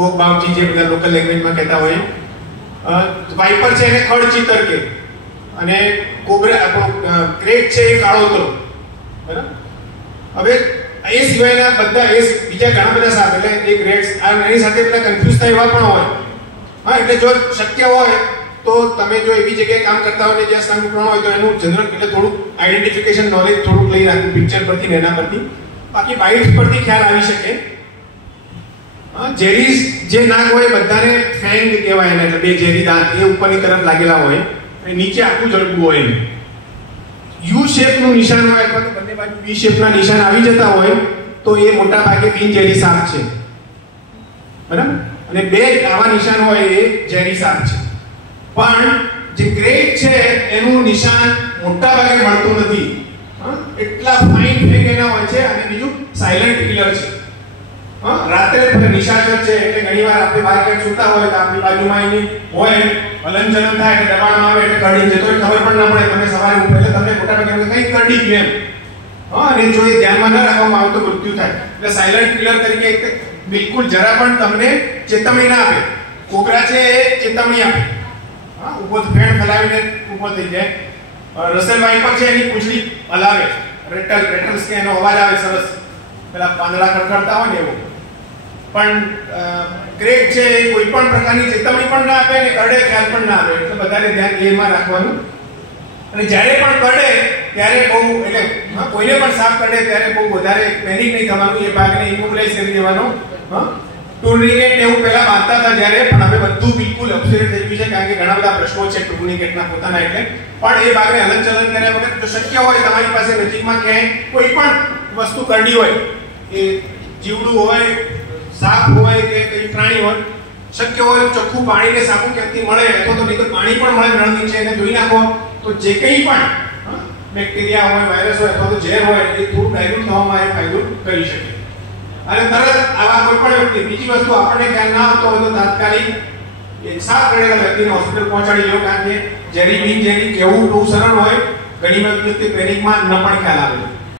Gogh બાવજી જે બધા local લેંગ્વેજમાં કહેતા હોય, વાઇપર છે એને ખડચિતર કે, અને કોબરા ક્રેટ છે એ કાળોતરો, બરાબર. હવે એ સિવાયના બધા એ બીજા ઘણા બધા સાપ એટલે એક રેટ્સ એની સાથે બધા કન્ફ્યુઝ થાય એવા પણ હોય. હા, એટલે જો શક્ય હોય તો તમે જો એવી જગ્યાએ કામ કરતા હોય જ્યાં સંકુકરણ હોય તો એનું જનરલ એટલે થોડુંક આઈડેન્ટિફિકેશન નોલેજ થોડુંક લઈ રાખવું પિક્ચર પરથી ને એના પરથી. બાકી બાઇટ્સ પરથી ખ્યાલ આવી શકે. ઝેરીસ જે નાક હોય બધાને ફેંગ કહેવાય એને, એટલે બે ઝેરી દાંત એ ઉપરની તરફ લાગેલા હોય અને નીચે આખું જડબું હોય. યુ શેપનું નિશાન હોય અથવા તો બંને બાજુ વી શેપના નિશાન આવી જતા હોય તો એ મોટા ભાગે બિનઝેરી સાપ છે, બરાબર. અને બે આવા નિશાન હોય એ ઝેરી સાપ છે. પણ જે ક્રેટ છે એનું નિશાન મોટા ભાગે મળતું નથી. એટલા ફાઇન ફેંગ એના હોય છે. અને બીજું સાયલન્ટ કિલર છે. રાત્રે નિશાચર છે એટલે ઘણીવાર આપણે બહાર ક્યાંક સુતા હોય તો આપણી બાજુમાં એની હોય હલનચલન થાય એટલે દબાણમાં આવે એટલે કરડી જતો હોય, ખબર પણ ના પડે. તમે સવારે ઉઠો એટલે તમને મોટા ભાગે કંઈક કરડી ગયું એમ. અને જો એ ધ્યાનમાં ન રાખવામાં આવે તો મૃત્યુ થાય. એટલે સાયલન્ટ કિલર તરીકે બિલકુલ જરા પણ તમને ચેતવણી ના આપે. કોબરા છે એ ચેતવણી આપે. ઉભો ફેણ ફેલાવીને ઉભો થઈ જાય. રસેલ વાઇપર છે એની પૂંછડી હલાવે, રેટલ્સ કે એનો અવાજ આવે સરસ, પેલા પાંદડા ખડખડતા હોય ને એવો. પણ ક્રેટ છે એ કોઈ પણ પ્રકારની ચેતવણી પણ ના આપે અને કરડે ખ્યાલ પણ ના આપે. એટલે બધાને ધ્યાન એમાં રાખવાનું. અને જ્યારે પણ કરડે ત્યારે બહુ એટલે કોઈને પણ સાપ કરડે ત્યારે બહુ વધારે પેનિક નહીં થવાનું. એ ભાગને ઇમોબિલાઇઝ કરી દેવાનો. ટુર્નિકેટ ને એવું પહેલા બાંધતા હતા જ્યારે, પણ હવે બધું બિલકુલ અપસેટ થઈ ગયું છે કારણ કે ઘણા બધા પ્રશ્નો છે ટુર્નિકેટના પોતાના. એટલે પણ એ ભાગને હલનચલન કર્યા વગર જો શક્ય હોય તમારી પાસે નજીકમાં ક્યાંય કોઈ પણ વસ્તુ કરડી હોય, એ જીવડું હોય, સાપ હોય કે કોઈ પ્રાણી હોય, શક્ય હોય ચોખ્ખું પાણી કે સાબુ ક્યાંથી મળે અથવા તો નહીં તો પાણી પણ મળે નળ નીચે એને ધોઈ નાખો તો જે કંઈ પણ બેક્ટેરિયા હોય, વાયરસ હોય અથવા તો ઝેર હોય એ થોડું ડાયલ્યુટ થવામાં એ ફાયદો કરી શકે. અને તરત આવા કોઈ પણ વ્યક્તિ, બીજી વસ્તુ આપણને ખ્યાલ ના આવતો હોય તો તાત્કાલિક એક સાપ કરડેલા વ્યક્તિને હોસ્પિટલ પહોંચાડી લો કારણ કે ઝેરી બિન ઝેરી કેવું બહુ સરળ હોય. ઘણી વખતે પેનિકમાં ન પણ ખ્યાલ આવે.